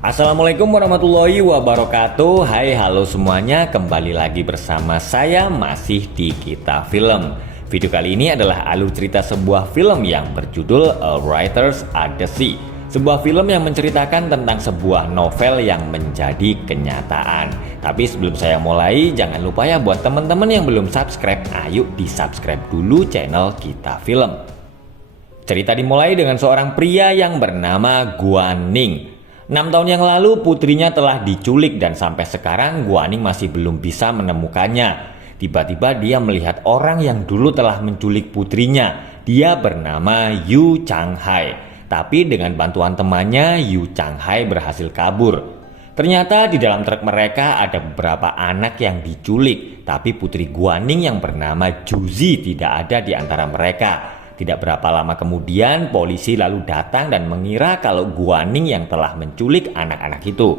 Assalamualaikum warahmatullahi wabarakatuh. Hai halo semuanya, kembali lagi bersama saya masih di Kita Film. Video kali ini adalah alur cerita sebuah film yang berjudul A Writer's Odyssey. Sebuah film yang menceritakan tentang sebuah novel yang menjadi kenyataan. Tapi sebelum saya mulai, jangan lupa ya buat teman-teman yang belum subscribe, ayo di subscribe dulu channel Kita Film. Cerita dimulai dengan seorang pria yang bernama Guaning. 6 tahun yang lalu putrinya telah diculik dan sampai sekarang Guaning masih belum bisa menemukannya. Tiba-tiba dia melihat orang yang dulu telah menculik putrinya. Dia bernama Yu Changhai. Tapi dengan bantuan temannya, Yu Changhai berhasil kabur. Ternyata di dalam truk mereka ada beberapa anak yang diculik. Tapi putri Guaning yang bernama Juzi tidak ada di antara mereka. Tidak berapa lama kemudian, polisi lalu datang dan mengira kalau Guaning yang telah menculik anak-anak itu.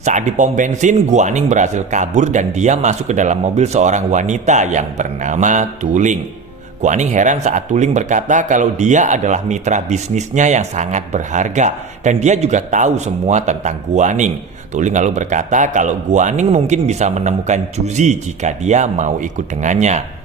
Saat di pom bensin, Guaning berhasil kabur dan dia masuk ke dalam mobil seorang wanita yang bernama Tuling. Guaning heran saat Tuling berkata kalau dia adalah mitra bisnisnya yang sangat berharga dan dia juga tahu semua tentang Guaning. Tuling lalu berkata kalau Guaning mungkin bisa menemukan Juzi jika dia mau ikut dengannya.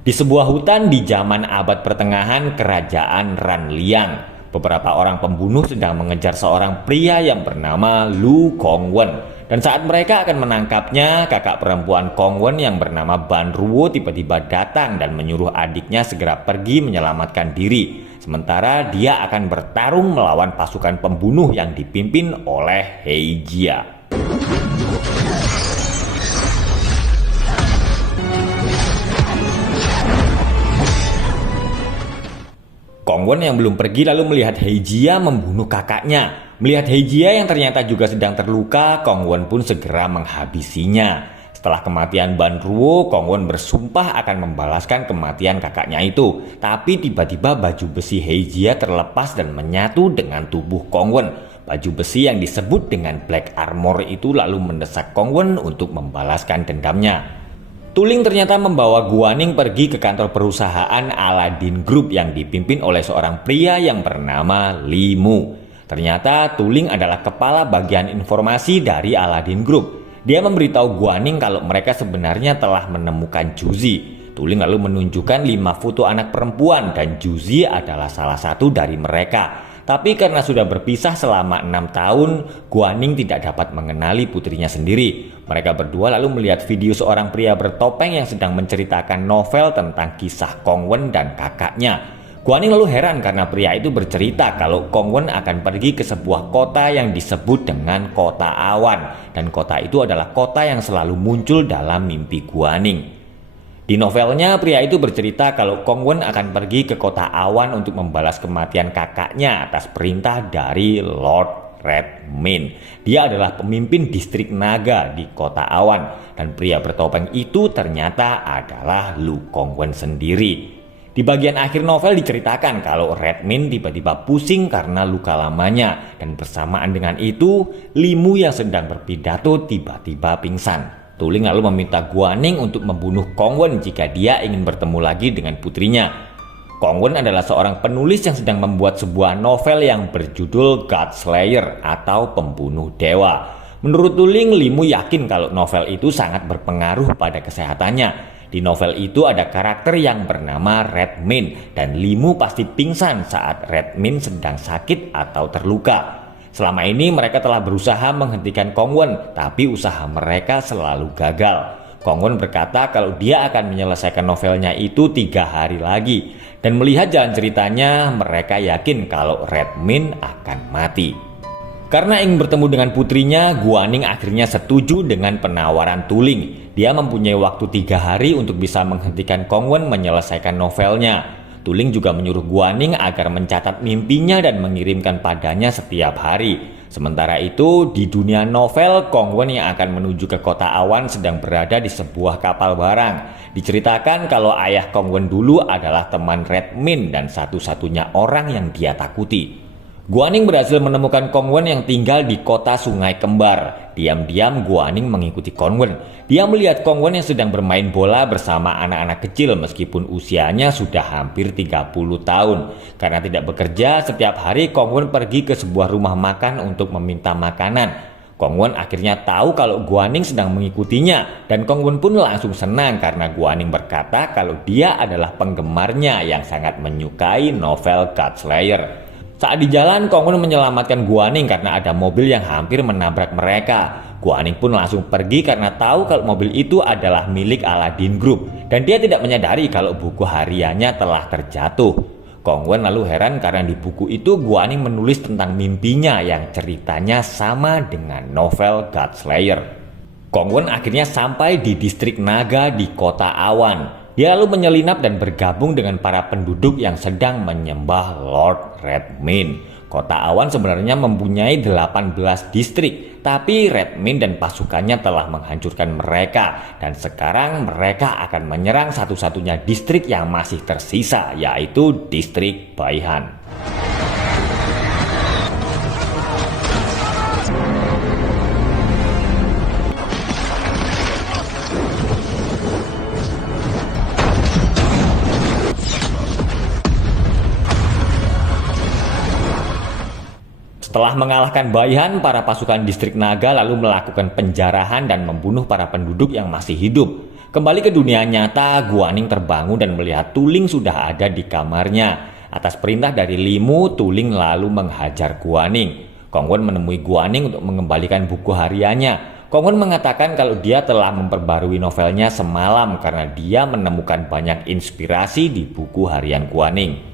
Di sebuah hutan di zaman abad pertengahan kerajaan Ranliang, beberapa orang pembunuh sedang mengejar seorang pria yang bernama Lu Kongwen. Dan saat mereka akan menangkapnya, kakak perempuan Kongwen yang bernama Ban Ruo tiba-tiba datang dan menyuruh adiknya segera pergi menyelamatkan diri. Sementara dia akan bertarung melawan pasukan pembunuh yang dipimpin oleh Hei Jia. Kongwen yang belum pergi lalu melihat Hei Jia membunuh kakaknya. Melihat Hei Jia yang ternyata juga sedang terluka, Kongwen pun segera menghabisinya. Setelah kematian Ban Ruo, Kongwen bersumpah akan membalaskan kematian kakaknya itu. Tapi tiba-tiba baju besi Hei Jia terlepas dan menyatu dengan tubuh Kongwen. Baju besi yang disebut dengan Black Armor itu lalu mendesak Kongwen untuk membalaskan dendamnya. Tuling ternyata membawa Guaning pergi ke kantor perusahaan Aladdin Group yang dipimpin oleh seorang pria yang bernama Li Mu. Ternyata Tuling adalah kepala bagian informasi dari Aladdin Group. Dia memberitahu Guaning kalau mereka sebenarnya telah menemukan Juzi. Tuling lalu menunjukkan 5 foto anak perempuan dan Juzi adalah salah satu dari mereka. Tapi karena sudah berpisah selama 6 tahun, Guaning tidak dapat mengenali putrinya sendiri. Mereka berdua lalu melihat video seorang pria bertopeng yang sedang menceritakan novel tentang kisah Kongwen dan kakaknya. Guaning lalu heran karena pria itu bercerita kalau Kongwen akan pergi ke sebuah kota yang disebut dengan Kota Awan. Dan kota itu adalah kota yang selalu muncul dalam mimpi Guaning. Di novelnya, pria itu bercerita kalau Kongwen akan pergi ke Kota Awan untuk membalas kematian kakaknya atas perintah dari Lord Redmin. Dia adalah pemimpin distrik naga di Kota Awan. Dan pria bertopeng itu ternyata adalah Lu Kongwen sendiri. Di bagian akhir novel diceritakan kalau Redmin tiba-tiba pusing karena luka lamanya. Dan bersamaan dengan itu, Limu yang sedang berpidato tiba-tiba pingsan. Tuling lalu meminta Guaning untuk membunuh Kongwen jika dia ingin bertemu lagi dengan putrinya. Kongwen adalah seorang penulis yang sedang membuat sebuah novel yang berjudul God Slayer atau Pembunuh Dewa. Menurut Tuling, Limu yakin kalau novel itu sangat berpengaruh pada kesehatannya. Di novel itu ada karakter yang bernama Redmin dan Limu pasti pingsan saat Redmin sedang sakit atau terluka. Selama ini mereka telah berusaha menghentikan Kongwen, tapi usaha mereka selalu gagal. Kongwen berkata kalau dia akan menyelesaikan novelnya itu 3 hari lagi. Dan melihat jalan ceritanya, mereka yakin kalau Redmin akan mati. Karena ingin bertemu dengan putrinya, Guaning akhirnya setuju dengan penawaran Tuling. Dia mempunyai waktu 3 hari untuk bisa menghentikan Kongwen menyelesaikan novelnya. Tuling juga menyuruh Guaning agar mencatat mimpinya dan mengirimkan padanya setiap hari. Sementara itu, di dunia novel, Kongwen yang akan menuju ke Kota Awan sedang berada di sebuah kapal barang. Diceritakan kalau ayah Kongwen dulu adalah teman Redmin dan satu-satunya orang yang dia takuti. Guaning berhasil menemukan Kong Wen yang tinggal di kota Sungai Kembar. Diam-diam Guaning mengikuti Kong Wen. Dia melihat Kong Wen yang sedang bermain bola bersama anak-anak kecil meskipun usianya sudah hampir 30 tahun. Karena tidak bekerja, setiap hari Kong Wen pergi ke sebuah rumah makan untuk meminta makanan. Kong Wen akhirnya tahu kalau Guaning sedang mengikutinya dan Kong Wen pun langsung senang karena Guaning berkata kalau dia adalah penggemarnya yang sangat menyukai novel Godslayer. Saat di jalan, Kong Wen menyelamatkan Guaning karena ada mobil yang hampir menabrak mereka. Guaning pun langsung pergi karena tahu kalau mobil itu adalah milik Aladdin Group dan dia tidak menyadari kalau buku hariannya telah terjatuh. Kong Wen lalu heran karena di buku itu Guaning menulis tentang mimpinya yang ceritanya sama dengan novel Godslayer. Kong Wen akhirnya sampai di distrik Naga di kota Awan. Dia lalu menyelinap dan bergabung dengan para penduduk yang sedang menyembah Lord Redmin. Kota Awan sebenarnya mempunyai 18 distrik, tapi Redmin dan pasukannya telah menghancurkan mereka. Dan sekarang mereka akan menyerang satu-satunya distrik yang masih tersisa, yaitu distrik Baihan. Setelah mengalahkan Baihan, para pasukan distrik Naga lalu melakukan penjarahan dan membunuh para penduduk yang masih hidup. Kembali ke dunia nyata, Guaning terbangun dan melihat Tuling sudah ada di kamarnya. Atas perintah dari Limu, Tuling lalu menghajar Guaning. Kong Wen menemui Guaning untuk mengembalikan buku hariannya. Kong Wen mengatakan kalau dia telah memperbarui novelnya semalam karena dia menemukan banyak inspirasi di buku harian Guaning.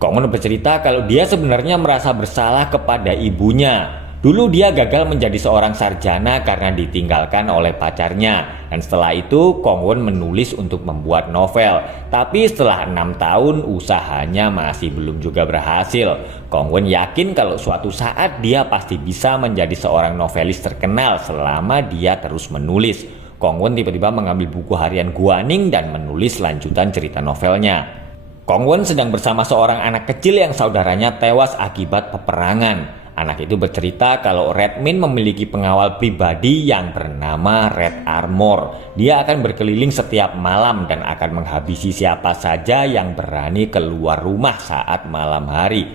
Kong Wen bercerita kalau dia sebenarnya merasa bersalah kepada ibunya. Dulu dia gagal menjadi seorang sarjana karena ditinggalkan oleh pacarnya. Dan setelah itu Kong Wen menulis untuk membuat novel. Tapi setelah 6 tahun usahanya masih belum juga berhasil. Kong Wen yakin kalau suatu saat dia pasti bisa menjadi seorang novelis terkenal selama dia terus menulis. Kong Wen tiba-tiba mengambil buku harian Guaning dan menulis lanjutan cerita novelnya. Kong Wen sedang bersama seorang anak kecil yang saudaranya tewas akibat peperangan. Anak itu bercerita kalau Redmin memiliki pengawal pribadi yang bernama Red Armor. Dia akan berkeliling setiap malam dan akan menghabisi siapa saja yang berani keluar rumah saat malam hari.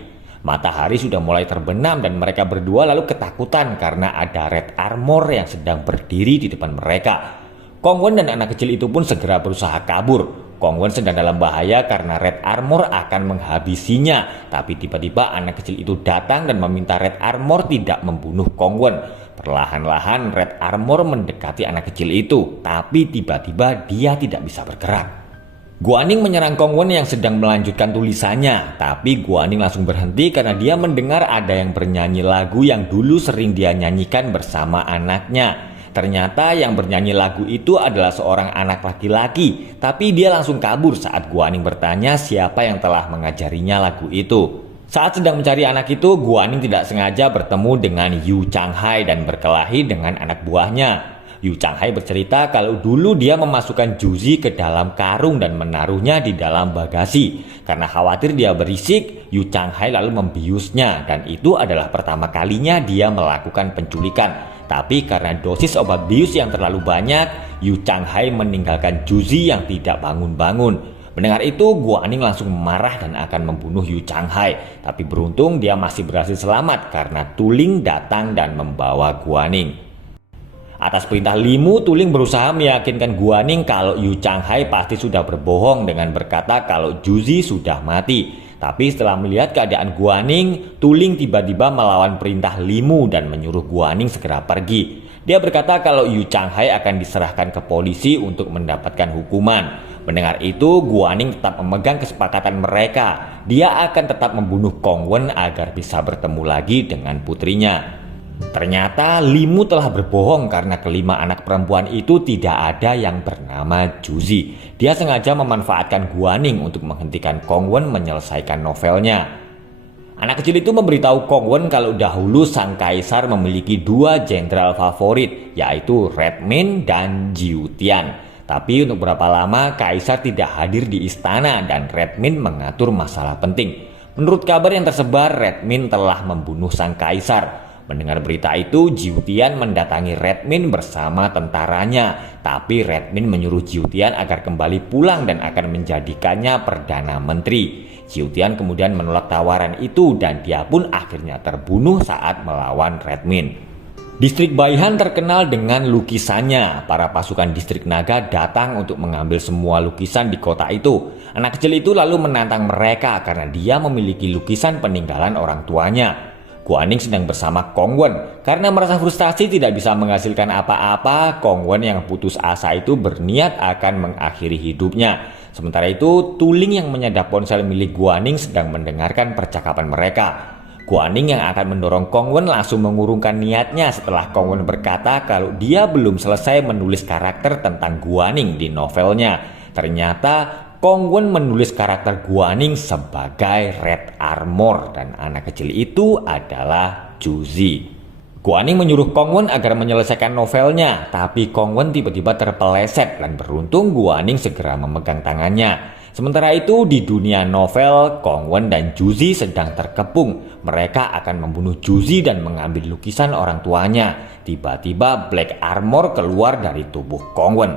Matahari sudah mulai terbenam dan mereka berdua lalu ketakutan karena ada Red Armor yang sedang berdiri di depan mereka. Kong Wen dan anak kecil itu pun segera berusaha kabur. Kong Wen sedang dalam bahaya karena Red Armor akan menghabisinya. Tapi tiba-tiba anak kecil itu datang dan meminta Red Armor tidak membunuh Kong Wen. Perlahan-lahan Red Armor mendekati anak kecil itu. Tapi tiba-tiba dia tidak bisa bergerak. Guaning menyerang Kong Wen yang sedang melanjutkan tulisannya. Tapi Guaning langsung berhenti karena dia mendengar ada yang bernyanyi lagu yang dulu sering dia nyanyikan bersama anaknya. Ternyata yang bernyanyi lagu itu adalah seorang anak laki-laki, tapi dia langsung kabur saat Guaning bertanya siapa yang telah mengajarinya lagu itu. Saat sedang mencari anak itu, Guaning tidak sengaja bertemu dengan Yu Changhai dan berkelahi dengan anak buahnya. Yu Changhai bercerita kalau dulu dia memasukkan Juzi ke dalam karung dan menaruhnya di dalam bagasi. Karena khawatir dia berisik, Yu Changhai lalu membiusnya dan itu adalah pertama kalinya dia melakukan penculikan. Tapi karena dosis obat bius yang terlalu banyak, Yu Changhai meninggalkan Juzi yang tidak bangun-bangun. Mendengar itu, Guaning langsung marah dan akan membunuh Yu Changhai. Tapi beruntung dia masih berhasil selamat karena Tuling datang dan membawa Guaning. Atas perintah Limu, Tuling berusaha meyakinkan Guaning kalau Yu Changhai pasti sudah berbohong dengan berkata kalau Juzi sudah mati. Tapi setelah melihat keadaan Guaning, Tuling tiba-tiba melawan perintah Limu dan menyuruh Guaning segera pergi. Dia berkata kalau Yu Changhai akan diserahkan ke polisi untuk mendapatkan hukuman. Mendengar itu, Guaning tetap memegang kesepakatan mereka. Dia akan tetap membunuh Kong Wen agar bisa bertemu lagi dengan putrinya. Ternyata Limu telah berbohong karena kelima anak perempuan itu tidak ada yang bernama Juzi. Dia sengaja memanfaatkan Guaning untuk menghentikan Kong Wen menyelesaikan novelnya. Anak kecil itu memberitahu Kong Wen kalau dahulu sang kaisar memiliki 2 jenderal favorit, yaitu Redmin dan Jiu Tian. Tapi untuk berapa lama kaisar tidak hadir di istana dan Redmin mengatur masalah penting. Menurut kabar yang tersebar, Redmin telah membunuh sang kaisar. Mendengar berita itu, Jiu Tian mendatangi Redmin bersama tentaranya. Tapi Redmin menyuruh Jiu Tian agar kembali pulang dan akan menjadikannya Perdana Menteri. Jiu Tian kemudian menolak tawaran itu dan dia pun akhirnya terbunuh saat melawan Redmin. Distrik Baihan terkenal dengan lukisannya. Para pasukan distrik naga datang untuk mengambil semua lukisan di kota itu. Anak kecil itu lalu menantang mereka karena dia memiliki lukisan peninggalan orang tuanya. Guaning sedang bersama Kong Wen. Karena merasa frustasi tidak bisa menghasilkan apa-apa, Kong Wen yang putus asa itu berniat akan mengakhiri hidupnya. Sementara itu, Tuling yang menyadap ponsel milik Guaning sedang mendengarkan percakapan mereka. Guaning yang akan mendorong Kong Wen langsung mengurungkan niatnya setelah Kong Wen berkata kalau dia belum selesai menulis karakter tentang Guaning di novelnya. Ternyata Kong Wen menulis karakter Guaning sebagai Red Armor dan anak kecil itu adalah Juzi. Guaning menyuruh Kong Wen agar menyelesaikan novelnya, tapi Kong Wen tiba-tiba terpeleset dan beruntung Guaning segera memegang tangannya. Sementara itu di dunia novel, Kong Wen dan Juzi sedang terkepung. Mereka akan membunuh Juzi dan mengambil lukisan orang tuanya. Tiba-tiba Black Armor keluar dari tubuh Kong Wen.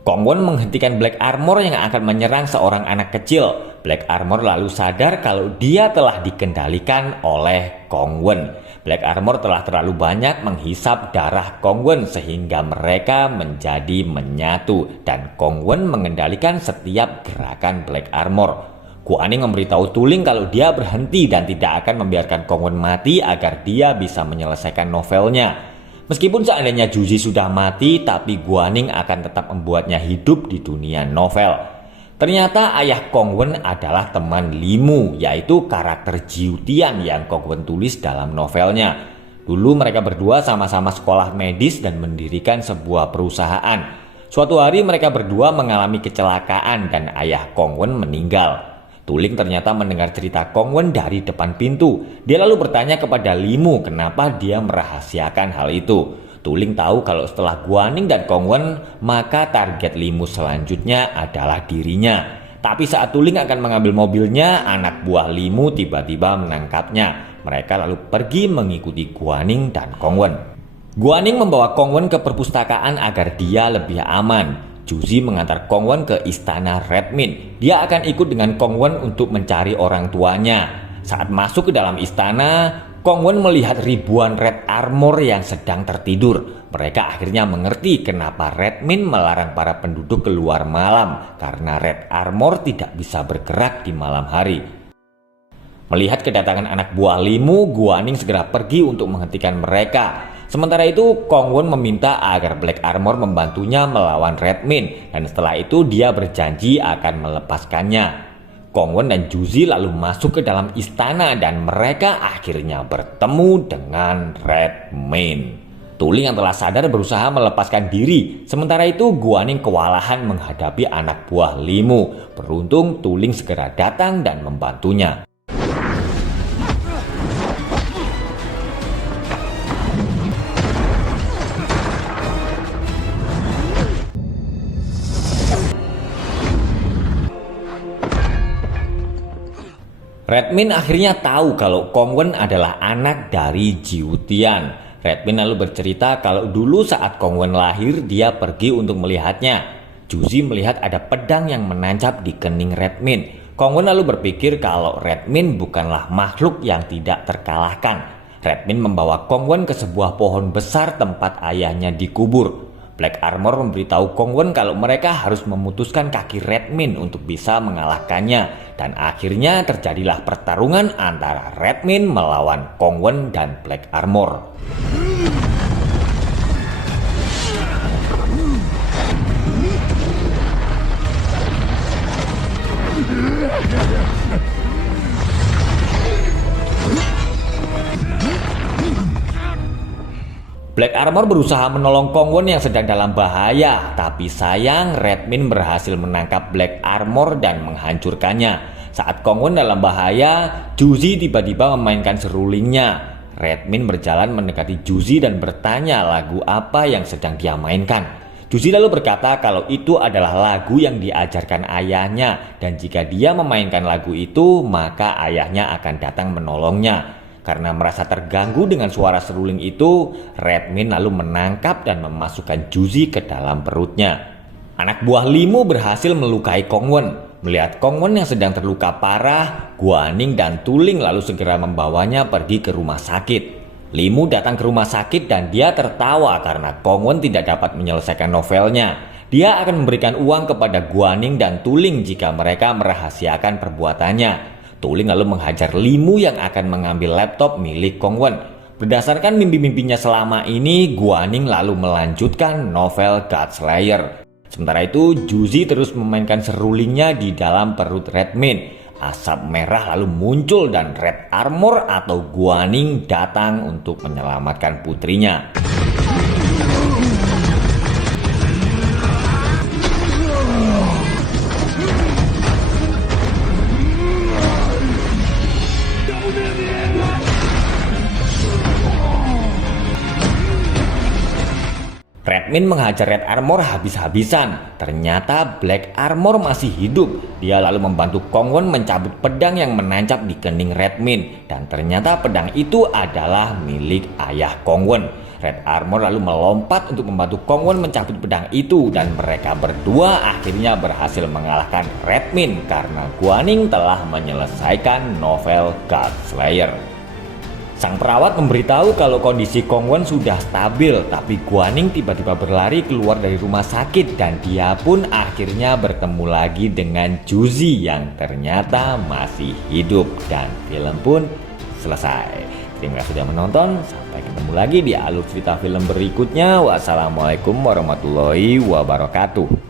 Kong Wen menghentikan Black Armor yang akan menyerang seorang anak kecil. Black Armor lalu sadar kalau dia telah dikendalikan oleh Kong Wen. Black Armor telah terlalu banyak menghisap darah Kong Wen sehingga mereka menjadi menyatu dan Kong Wen mengendalikan setiap gerakan Black Armor. Guaning memberitahu Tuling kalau dia berhenti dan tidak akan membiarkan Kong Wen mati agar dia bisa menyelesaikan novelnya. Meskipun seandainya Juzi sudah mati, tapi Guaning akan tetap membuatnya hidup di dunia novel. Ternyata ayah Kong Wen adalah teman Limu, yaitu karakter Jiu Tian yang Kong Wen tulis dalam novelnya. Dulu mereka berdua sama-sama sekolah medis dan mendirikan sebuah perusahaan. Suatu hari mereka berdua mengalami kecelakaan dan ayah Kong Wen meninggal. Tuling ternyata mendengar cerita Kong Wen dari depan pintu. Dia lalu bertanya kepada Limu kenapa dia merahasiakan hal itu. Tuling tahu kalau setelah Guaning dan Kong Wen, maka target Limu selanjutnya adalah dirinya. Tapi saat Tuling akan mengambil mobilnya, anak buah Limu tiba-tiba menangkapnya. Mereka lalu pergi mengikuti Guaning dan Kong Wen. Guaning membawa Kong Wen ke perpustakaan agar dia lebih aman. Juzi mengantar Kong Wen ke istana Redmin. Dia akan ikut dengan Kong Wen untuk mencari orang tuanya. Saat masuk ke dalam istana, Kong Wen melihat ribuan Red Armor yang sedang tertidur. Mereka akhirnya mengerti kenapa Redmin melarang para penduduk keluar malam, karena Red Armor tidak bisa bergerak di malam hari. Melihat kedatangan anak buah Limu, Guaning segera pergi untuk menghentikan mereka. Sementara itu, Kong Wen meminta agar Black Armor membantunya melawan Redmin, dan setelah itu dia berjanji akan melepaskannya. Kong Wen dan Juzi lalu masuk ke dalam istana dan mereka akhirnya bertemu dengan Redmin. Tuling yang telah sadar berusaha melepaskan diri, sementara itu Guaning kewalahan menghadapi anak buah Limu. Beruntung Tuling segera datang dan membantunya. Redmin akhirnya tahu kalau Kong Wen adalah anak dari Jiu Tian. Redmin lalu bercerita kalau dulu saat Kong Wen lahir dia pergi untuk melihatnya. Juzi melihat ada pedang yang menancap di kening Redmin. Kong Wen lalu berpikir kalau Redmin bukanlah makhluk yang tidak terkalahkan. Redmin membawa Kong Wen ke sebuah pohon besar tempat ayahnya dikubur. Black Armor memberitahu Kong Wen kalau mereka harus memutuskan kaki Redmin untuk bisa mengalahkannya. Dan akhirnya terjadilah pertarungan antara Redmin melawan Kong Wen dan Black Armor. Black Armor berusaha menolong Kong Wen yang sedang dalam bahaya, tapi sayang Redmin berhasil menangkap Black Armor dan menghancurkannya. Saat Kong Wen dalam bahaya, Juzi tiba-tiba memainkan serulingnya. Redmin berjalan mendekati Juzi dan bertanya lagu apa yang sedang dia mainkan. Juzi lalu berkata kalau itu adalah lagu yang diajarkan ayahnya dan jika dia memainkan lagu itu maka ayahnya akan datang menolongnya. Karena merasa terganggu dengan suara seruling itu, Redmin lalu menangkap dan memasukkan Juzi ke dalam perutnya. Anak buah Limu berhasil melukai Kongwen. Melihat Kongwen yang sedang terluka parah, Guaning dan Tuling lalu segera membawanya pergi ke rumah sakit. Limu datang ke rumah sakit dan dia tertawa karena Kongwen tidak dapat menyelesaikan novelnya. Dia akan memberikan uang kepada Guaning dan Tuling jika mereka merahasiakan perbuatannya. Tuling lalu menghajar Limu yang akan mengambil laptop milik Kongwen. Berdasarkan mimpi-mimpinya selama ini, Guaning lalu melanjutkan novel Godslayer. Sementara itu, Juzi terus memainkan serulingnya di dalam perut Redmin. Asap merah lalu muncul dan Red Armor atau Guaning datang untuk menyelamatkan putrinya. Redmin menghajar Red Armor habis-habisan. Ternyata Black Armor masih hidup. Dia lalu membantu Kongwen mencabut pedang yang menancap di kening Redmin. Dan ternyata pedang itu adalah milik ayah Kongwen. Red Armor lalu melompat untuk membantu Kongwen mencabut pedang itu. Dan mereka berdua akhirnya berhasil mengalahkan Redmin karena Guaning telah menyelesaikan novel Godslayer. Sang perawat memberitahu kalau kondisi Kongwen sudah stabil, tapi Guaning tiba-tiba berlari keluar dari rumah sakit dan dia pun akhirnya bertemu lagi dengan Juzi yang ternyata masih hidup dan film pun selesai. Terima kasih sudah menonton, sampai ketemu lagi di alur cerita film berikutnya. Wassalamualaikum warahmatullahi wabarakatuh.